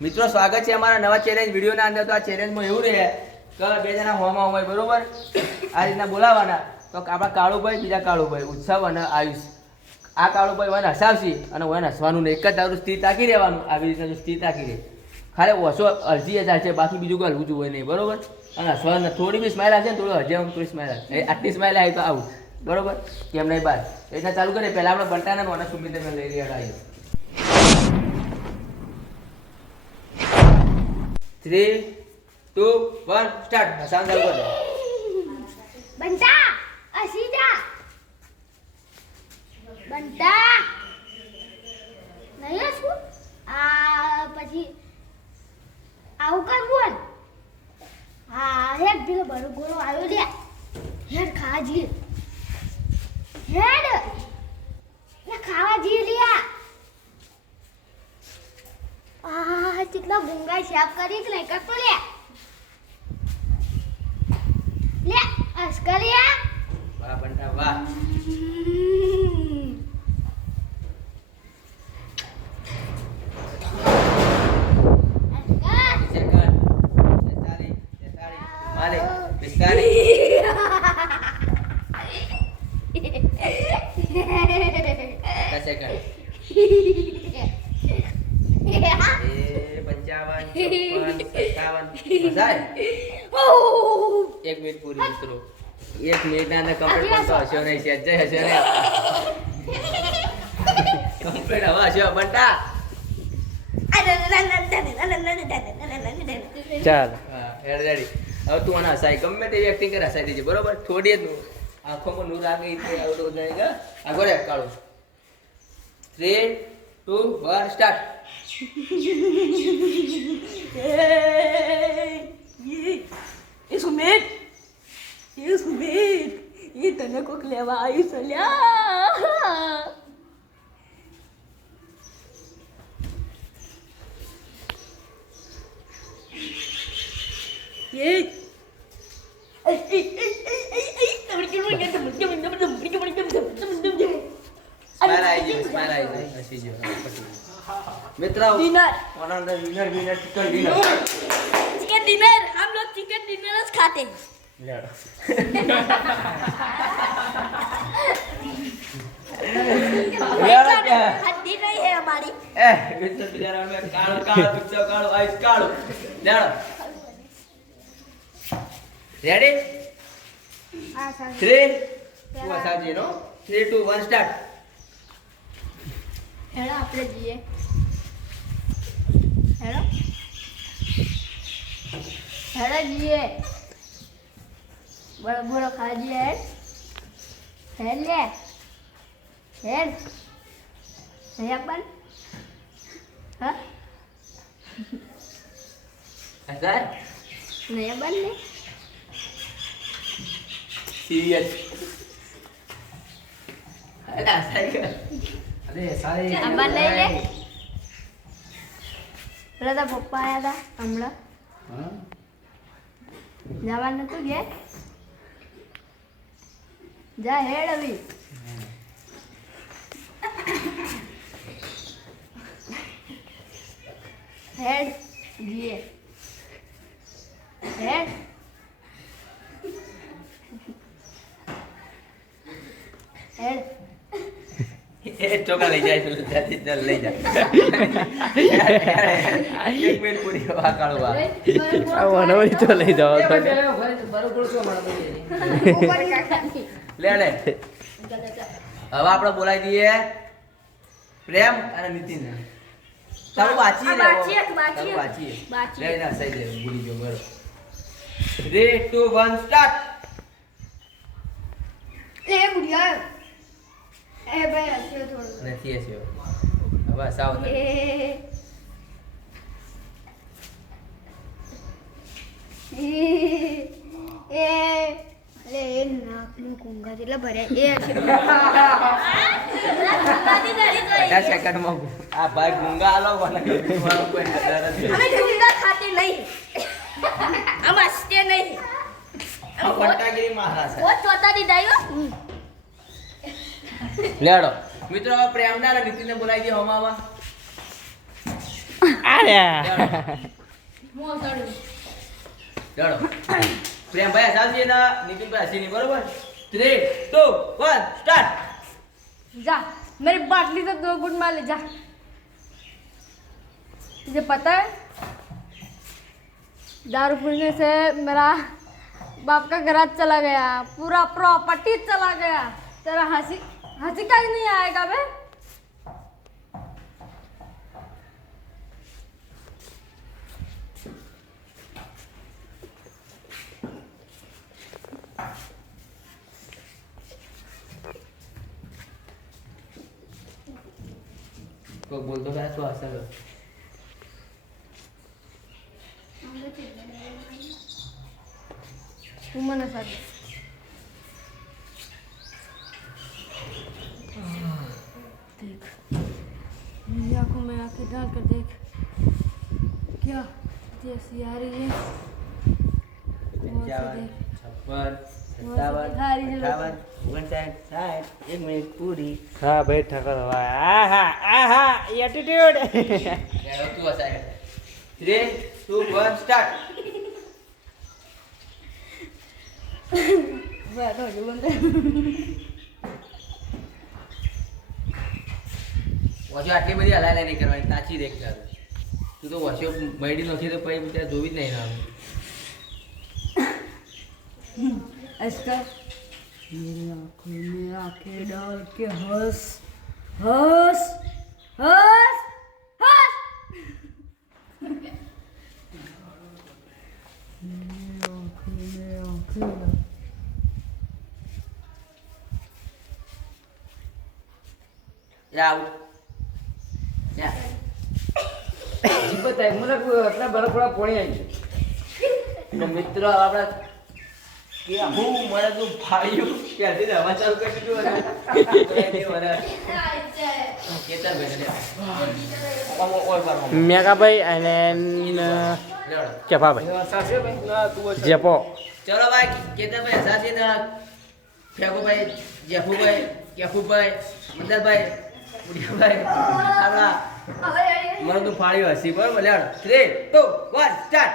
મિત્રો સ્વાગત છે અમારા નવા ચેલેન્જ વિડીયોના અંદર. તો આ ચેલેન્જમાં એવું રહે કે બે જણા હોમાં હોય બરોબર, આ રીતના બોલાવાના. તો આપણા કાળુભાઈ, બીજા કાળુભાઈ ઉત્સવ અને આયુષ, આ કાળુભાઈ વન હસાવશે અને વન હસવાનું નહીં, એક જ તારું સ્થિર તાકી રહેવાનું. આવી રીતના જો સ્થિર તાકી રહે, ખાલી ઓછો અડધી હજાર છે, બાકી બીજું કોઈ હલવું જોઈએ નહીં બરોબર. અને હસવાનું થોડી બી સ્માઈલ આવશે ને, થોડું હજે થોડી સ્માઈલ આવશે, આટલી સ્માઈલ આવી તો આવું બરોબર, કેમ નહીં બાર એ રીતના ચાલુ કરીએ. પહેલાં આપણે બંટાને અને સુમિતને લઈ રહ્યા આવીએ. 3, 2, 1 સ્ટાર્ટ. હસાવાનું ચાલુ કરો. બંટા અસીજા બંટા નહીં હસવું. આ પછી આવું કર બોલ. હા હેડ પેલો બરો ગોળો આવ્યો લે, હેડ ખાવા જઈએ, હેડ લે ખાવા જઈએ લે. આ કેટલા ગુંગા સાફ કરી કે નહીં કરતો લે લે અસ્કરિયા. વાહ બંટા વાહ. એક મિનિટ પૂરી મિત્રો, એક મિનિટ ના અંદર કમ્પ્લીટ પણ તો હસ્યો નહીં, સહેજે હસ્યો નહીં, કમ્પ્લીટ હવે હસ્યો બંટા. ચાલ હા હેડ રેડી. હવે તું મને હસાય, ગમે તેવી એક્ટિંગ કરે હસાઈ દેજે બરોબર. થોડી જ આંખોમાં નૂર આવી ગઈ આવડો જાય આગળ રે કાળું. 3, 2, 1 સ્ટાર્ટ. એ સુમિત, એ તને કોક લેવા આવ્યું છે લ્યા. मित्रों डिनर विनर चिकन डिनर हम लोग चिकन डिनर खाते हैं. हड्डी नहीं है हमारी. रेडी હા સર 3 2 1 સ્ટાર્ટ. હેડો આપણે જઈએ, હેડો હેડો જઈએ, બળો બળો ખા જઈએ. હેડ લે હેડ નહીં આપવાનું. હા હસાય નહીં આપવાનું ને. सीरियस अरे सारे આબાન લઈ લે. પેલા તો પપ્પા આવ્યા હતા હમણાં, જવાનું નતું ઘેર. જા હેડ હવે. હેડ જઈએ હેડ. હેડ ए चोका ले जाए चल ले जा एक मिनट पूरी वा काढू वा વનવરી તો લઈ જાઓ તો લે લે હવે આપણે બોલાવી દઈએ પ્રેમ અને નીતિન. તારું બાચી રે તારું બાચી લે ના સહી દે ભૂલી ગયો બરો. 3, 2, 1 સ્ટાર્ટ. એ બુડિયા એ ભાઈ હસ્યો થોડું. નથી હસ્યો હવે સાવ એ અરે એ નાકનું કુંગા જેટલા ભર્યા એ હસ્યો. 50 સેકન્ડમાં આ ભાઈ ગુંગા આલો મને મારું કોઈ નજર નથી. અમે ગુંડા ખાતે નહીં, हम हंसते नहीं. આ પટ્ટાગીરી મહારાજ છે. बहुत छोटा दिखाइयो. લેડો મિત્રો હવે પ્રેમના અને નીતિનને બોલાવી દે હમાવા. ચલો પ્રેમભાઈ હસાવશે ને નીતિનભાઈ હસીની બરોબર 3 2 1 સ્ટાર્ટ जा मेरी बाटली से 2 गुट मार ले जा तुझे पता है दारू पीने से मेरा बाप का गराज चला गया पूरा प्रॉपर्टी चला गया तेरा हंसी हंसी का ही नहीं आएगा बे કોઈ બોલતો થાય તો હસા तू मना साथ देख मेरी आंखों में आंखें डाल कर देख क्या जैसी आ रही है वो से देख 56 57 58 1 મિનિટ પૂરી હા ભાઈ ઠાકર આહા એટીટ્યુડ તું હસાય 3 2 1 સ્ટાર્ટ बैठो जो बंदे વોશો આટલી બધી હલાય નહીં કરવાની તાચી દેખ તારું તું તો વોશો મળી નથી તો પછી ત્યાં જોવી જ નહીં ના ऐसा मेरी आंखों में आंखें डाल के हंस हंस हंस हंस मेरी आंखों में आंखें યા આઉટ યા જીપત મને આટલા બરફ થોડા પોણી આવી તો મિત્રો આપણા કે હું મને તું ફાડ્યું ક્યાંથી હવા ચાલુ કરી દીધું કેતર ભાઈ મેઘાભાઈ અને કેફાભાઈ જેપો ચલો ભાઈ કેતરભાઈ હસાસી ને ફેગુભાઈ જેફુભાઈ કેફુભાઈ મંદરભાઈ ઉડિયાભાઈ આપણા મને તું ફાડ્યું હસી બરોબર લેવડ 3 2 1 સ્ટાર્ટ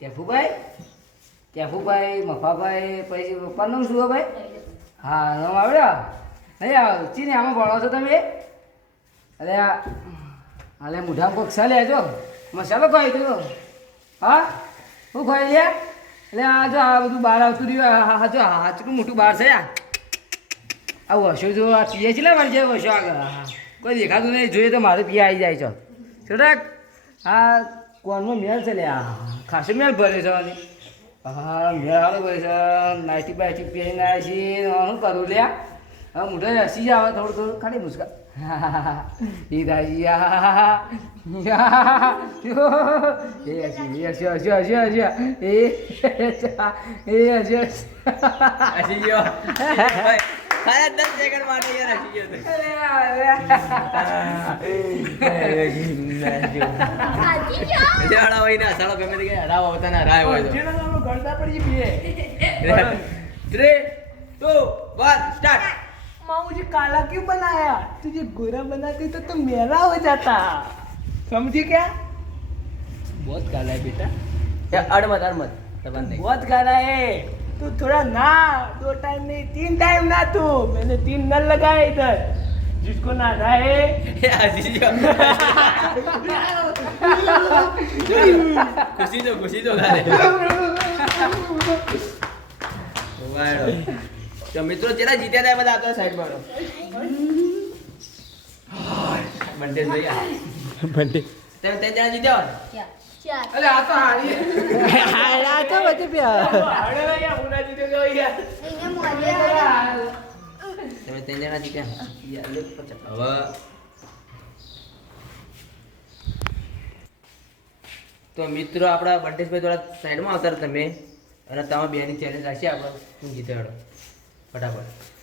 કેફુભાઈ કેફુભાઈ મફાભાઈ પછી પપ્પાનું શું હે ભાઈ હા નામ આવડ્યા નહીં આવ ચીને આમાં ભણો છો તમે અરે અરે મોઢામાં કોઈક સા લેજો મસાલો ખાઈ દો હા શું ખાઈ લે એટલે આ જો આ બધું બહાર આવતું રહ્યું હા જો હાચકું મોટું બહાર છે આ વર્ષો જો આ પીએ છે મારી જાય વર્ષો આગળ કોઈ દેખાતું નહીં જોઈએ તો મારે પીએ આવી જાય છો છોટાક આ કોનમાં મેળ છે લે આ ખાસો મેળ ભરે છે હા મેળ આવે ભરે છે નાઇટી બાઇટી પહેરીને આવે છે શું કરું લે હવે મોઢે હસી આવે થોડું થોડું ખાલી મુસ્કા એ દાજી એ હસી હસી હસી હસી હસી એ હસી હસી ગયો ભાઈ ખાલી 10 સેકન્ડ માટે યાર હસી ગયો હરાવા હોય ને હસાડો ગમે તે હરાવા હોતા ને હરાય હોય તો ગળતા પડી પીએ 3 2 1 સ્ટાર્ટ माँ मुझे काला क्यों बनाया तुझे गोरा बनाती तो तुम मेरा हो जाता समझी क्या बहुत काला है बेटा या अड़मत तबन नहीं बहुत काला है तू थोड़ा ना 2 टाइम नहीं 3 टाइम ना तू मैंने 3 नल लगाए इधर जिसको नहाना है खुशी तो गाले तो मित्रों चला जीत्या था બધા આતો સાઈડ મારો બંટેજ ભૈયા बंटे તમે તે જણા જીત્યા હો क्या અરે આ તો હારી हारा तो बचे प्या હાડે ભાઈ મુના જીતે ગયો યાર તમે તે જણા જીત્યા યાર લે પચા હવે તો મિત્રો આપણા બંટેજભાઈ થોડા સાઈડમાં આવતા રહો તમે અને તમે બેની ચેલેન્જ રાખી આપણે હું જીતે હડો ફટાફટ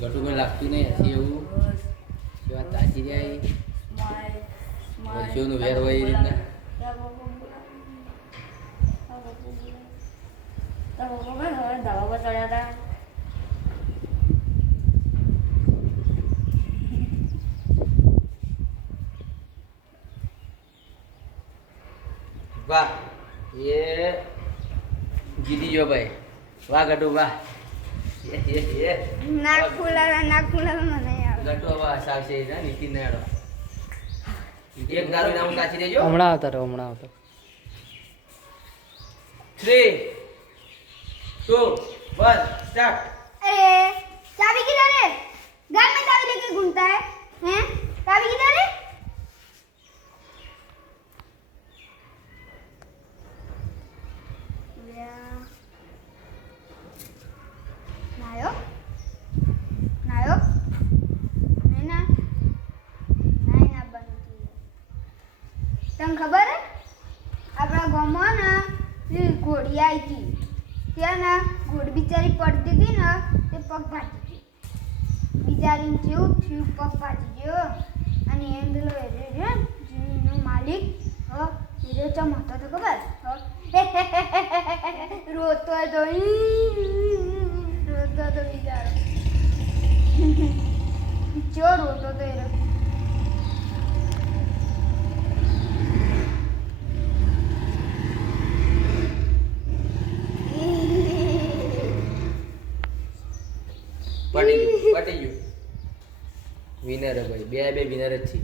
ગટુ કોઈ લાગતું નહીં હજી એવું બસ કેવા તાજી જાય સ્માઈલ વર્ષોનું વેર હોય એ રીતના તારા પપ્પા હવે ધાબા પર ચડ્યા હતા વાહ એ જીતી ગયો ભાઈ વાહ ગટુ વાહ નાક ફૂલાવા મને યાર ગટુ હવે હસાવશે ને નીતિન ને હેડો એક દારૂ નામ કાચી દેજો હમણાં આવતા 3 2 1 સ્ટાર્ટ अरे चाबी किधर है घर में चाबी लेके घूमता है हैं चाबी किधर है नायो नायो नहीं ना नहीं ना बनती तम खबर है अपना गाँव में ना घोड़ी आई थी ત્યાં ના ઘોડ બિચારી પડતી હતી ને તે પગ ભાજી ગઈ બિચારીને જેવું થયું પગ ભાજી ગયો અને એમ પેલો એનો માલિક એ ચમ હતો તો ખબર રોતો હતો બિચારો જો રોતો તો એ પટી ગયું વિનર ભાઈ બે વિનર જ છે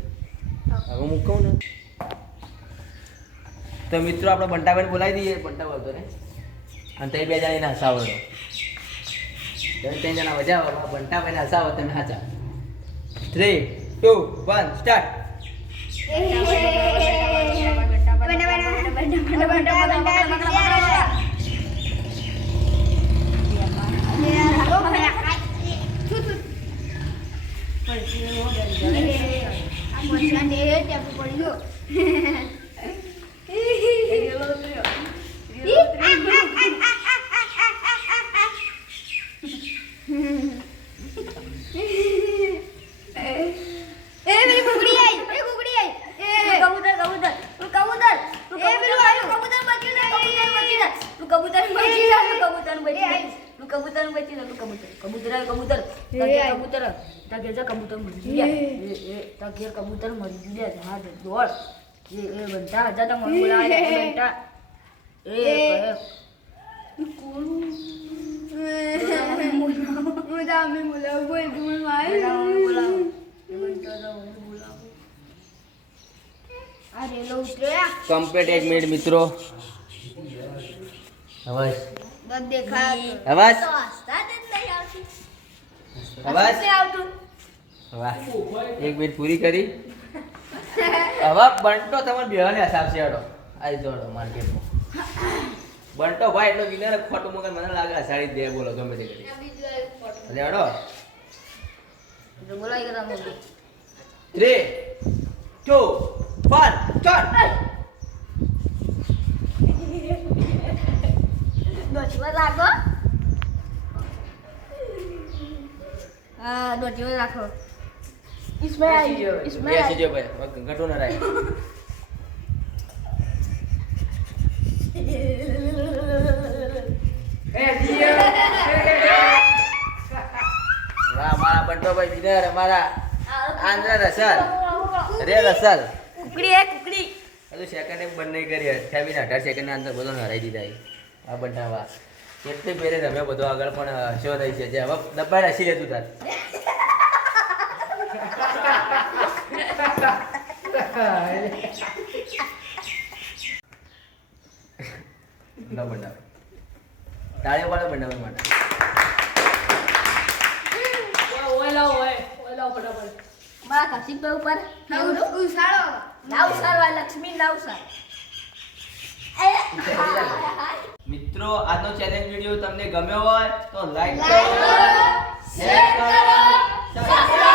હવે હું કહું ને તો મિત્રો આપણે બંટાભાઈને બોલાવી દઈએ બંટા બોલતો ને અને તે બે જણા એને હસાવડો ત્રણ જણા મજા આવે બંટાભાઈને હસાવો તમે હાચા 3 2 1 સ્ટાર્ટ કબૂતર મરી ગયા હા દોડ એ બનતા હજા તો મને બોલાવે બનતા એ કમ્પ્લીટ 1 મિનિટ મિત્રો અવાજ દેખાય અવાજ વાહ 1 મિનિટ પૂરી કરી હવે બંટો તમારે બેવાને હસાવશે હેડો આવી જોડો માર્કેટમાં બંટો ભાઈ એટલો વિનર ખોટું મગર મને લાગે હસાડી દે બોલો ગમે તે કરી એટલે હેડો બોલાવી ગયા 3 2 1 સ્ટાર્ટ લાગો દોઢ રાખો બેસી જો ભાઈ ઘટો ના રાય વાહ મારા બંટો ભાઈ વિનર અમારા આંધ્ર રસલ રે રસલ કુકડી હજુ સેકન્ડ એક બંને કરી 18 સેકન્ડના અંદર બધો હરાઈ દીધા આ બંટા વાહ કેટલી પેરે રમ્યો બધો આગળ પણ હસ્યો રહી છે જે હવે દબાઈ હસી લેતું તાર ના બનાવે તાળીઓ પાડો બનાવે માટે મારા કૌશિકભાઈ ઉપર નવસાર લક્ષ્મી નવસાર મિત્રો આજનો ચેલેન્જ વિડિયો તમને ગમ્યો હોય તો લાઈક કરો શેર કરો સબસ્ક્રાઇબ